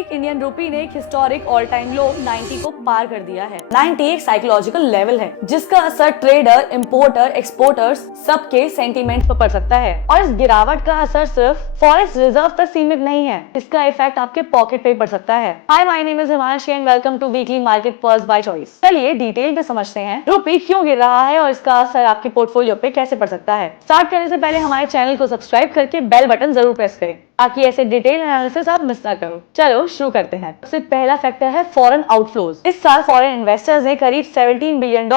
Week Indian rupee ने एक historic all time लो 90 को पार कर दिया है। 90 एक साइकोलॉजिकल लेवल है जिसका असर ट्रेडर, इंपोर्टर, एक्सपोर्टर्स सबके सेंटीमेंट पर पड़ सकता है। और इस गिरावट का असर सिर्फ फॉरेक्स रिजर्व तक सीमित नहीं है, इसका इफेक्ट आपके पॉकेट पे पड़ सकता है। Hi, my name is Himanshi and welcome to weekly market purse by choice. चलिए डिटेल में समझते हैं रुपी क्यों गिर रहा है और इसका असर आपके पोर्टफोलियो पे कैसे पड़ सकता है। स्टार्ट करने से पहले हमारे चैनल को सब्सक्राइब करके बेल बटन जरूर प्रेस करें ताकि ऐसे डिटेल एनालिसिस आप मिस ना करो। चलो शुरू करते हैं। सबसे पहला फैक्टर है फॉरेन आउटफ्लोज। इस साल फॉरेन इन्वेस्टर्स ने करीब $17 बिलियन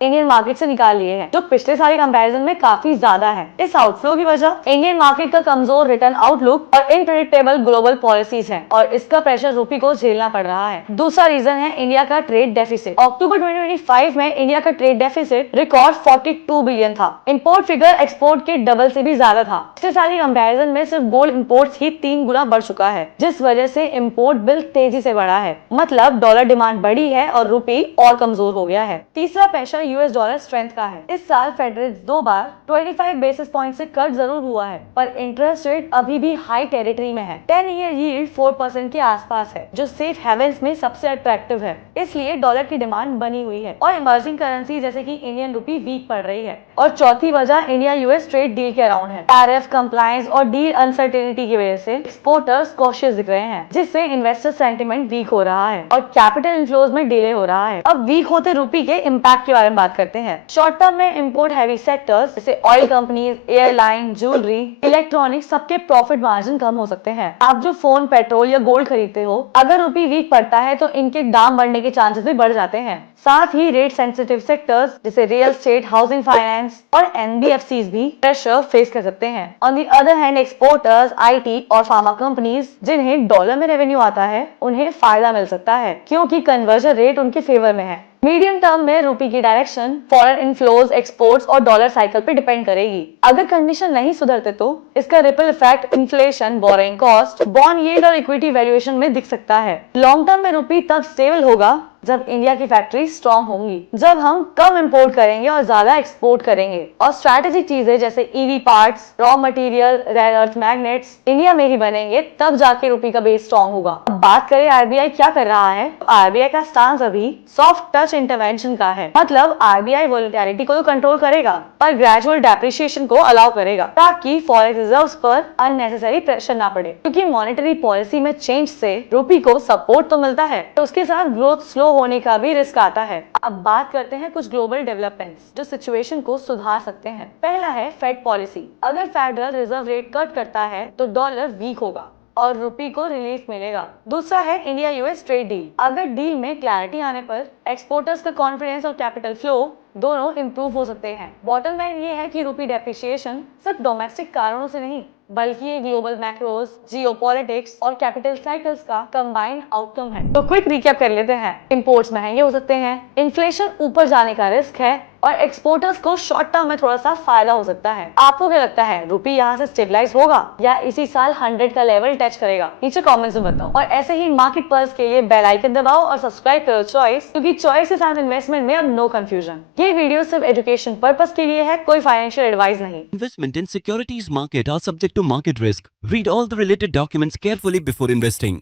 इंडियन मार्केट से निकाल लिए हैं, जो पिछले साल के कंपैरिजन में काफी ज्यादा है। इस आउटफ्लो की वजह इंडियन मार्केट का कमजोर रिटर्न आउटलुक और इनप्रेडिक्टेबल ग्लोबल पॉलिसीज है और इसका प्रेशर रुपी को झेलना पड़ रहा है। दूसरा रीजन है इंडिया का ट्रेड डेफिसिट। अक्टूबर 2025 में इंडिया का ट्रेड डेफिसिट रिकॉर्ड 42 बिलियन था। इंपोर्ट फिगर एक्सपोर्ट के डबल से भी ज्यादा था। पिछले साल के कंपैरिजन में सिर्फ गोल्ड इंपोर्ट ही 3 गुना बढ़ चुका है, जिस वजह से इंपोर्ट बिल तेजी से बढ़ा है। मतलब डॉलर डिमांड बढ़ी है और रुपी और कमजोर हो गया है। तीसरा प्रेशर यूएस डॉलर स्ट्रेंथ का है। इस साल फेडरल रेट 2 बार 25 बेसिस पॉइंट से कट जरूर हुआ है, पर इंटरेस्ट रेट अभी भी हाई टेरिटरी में है। 10 ईयर यील्ड 4% के आसपास है, जो सेफ हेवंस में सबसे अट्रैक्टिव है। इसलिए डॉलर की डिमांड बनी हुई है और इमर्जिंग करेंसी जैसे कि इंडियन रुपी वीक पड़ रही है। और चौथी वजह इंडिया यूएस ट्रेड डील के अराउंड है। टैरिफ कंप्लायंस और डील अनसर्टेनिटी की वजह से एक्सपोर्टर्स कॉशियस दिख रहे हैं, जिससे इन्वेस्टर सेंटिमेंट वीक हो रहा है और कैपिटल इनफ्लोज में डिले हो रहा है। अब वीक होते रुपी के इम्पैक्ट के बारे में बात करते हैं। शॉर्ट टर्म में इंपोर्ट हैवी सेक्टर्स जैसे oil companies, airline, jewellery, electronics सबके प्रॉफिट मार्जिन कम हो सकते हैं। आप जो फोन, पेट्रोल या गोल्ड खरीदते हो, अगर रुपी वीक पड़ता है तो इनके दाम बढ़ने के चांसेस भी बढ़ जाते हैं। साथ ही रेट सेंसिटिव सेक्टर्स जैसे रियल एस्टेट, हाउसिंग फाइनेंस और एनबीएफसीज भी प्रेशर फेस कर सकते हैं। On the other hand exporters, IT और फार्मा कंपनीज जिन्हें डॉलर में रेवेन्यू आता है, उन्हें फायदा मिल सकता है क्योंकि कन्वर्जन रेट उनके फेवर में है। मीडियम टर्म में रुपी की डायरेक्शन फॉरेन इनफ्लोज, एक्सपोर्ट्स और डॉलर साइकिल पे डिपेंड करेगी। अगर कंडीशन नहीं सुधरते तो इसका ripple effect inflation, borrowing cost, bond yield और इक्विटी वैल्यूएशन में दिख सकता है। लॉन्ग टर्म में रुपी तब स्टेबल होगा जब इंडिया की फैक्ट्री स्ट्रॉन्ग होंगी, जब हम कम इंपोर्ट करेंगे और ज्यादा एक्सपोर्ट करेंगे और स्ट्रैटेजिक चीजें जैसे EV parts, raw material, rare earth magnets India में ही बनेंगे, तब जाके रुपी का बेस स्ट्रॉन्ग होगा। अब बात करें आरबीआई क्या कर रहा है। आरबीआई का स्टांस अभी सॉफ्ट टच इंटरवेंशन का है। मतलब आरबीआई वोलेटिलिटी को तो कंट्रोल करेगा पर ग्रेजुअल डेप्रिसिएशन को अलाउ करेगा ताकि फॉरेक्स रिजर्व्स पर अननेसेसरी प्रेशर ना पड़े, क्योंकि मॉनेटरी पॉलिसी में चेंज से रुपी को सपोर्ट तो मिलता है तो उसके साथ ग्रोथ स्लो होने का भी रिस्क आता है। अब बात करते हैं कुछ ग्लोबल डेवलपमेंट्स जो सिचुएशन को सुधार सकते हैं। पहला है फेड पॉलिसी। अगर फेडरल रिजर्व रेट कट करता है तो डॉलर वीक होगा और रुपी को रिलीफ मिलेगा। दूसरा है इंडिया यूएस ट्रेड डील। अगर डील में क्लैरिटी आने पर एक्सपोर्टर्स का कॉन्फिडेंस और कैपिटल फ्लो दोनों इंप्रूव हो सकते हैं। बॉटम लाइन ये है कि रुपी डेप्रिसिएशन सिर्फ डोमेस्टिक कारणों से नहीं, बल्कि ये ग्लोबल मैक्रोस, जियोपॉलिटिक्स और कैपिटल साइकिल्स का कंबाइंड आउटकम है। तो क्विक रिकैप कर लेते हैं। इंपोर्ट्स महंगे हो सकते हैं, इन्फ्लेशन ऊपर जाने का रिस्क है और एक्सपोर्टर्स को शॉर्ट टर्म में थोड़ा सा फायदा हो सकता है। आपको क्या लगता है, रुपी यहाँ से स्टेबलाइज होगा या इसी साल 100 का लेवल टच करेगा? नीचे कमेंट्स में बताओ। और ऐसे ही मार्केट पर्स के लिए बेल आइकन दबाओ और सब्सक्राइब करो चॉइस, क्योंकि चॉइस के साथ इन्वेस्टमेंट में अब नो कंफ्यूजन। ये वीडियो सिर्फ एजुकेशन पर्पस के लिए है, कोई फाइनेंशियल एडवाइस नहीं। Investment in securities market are subject to market risk. Read all the related documents carefully before investing.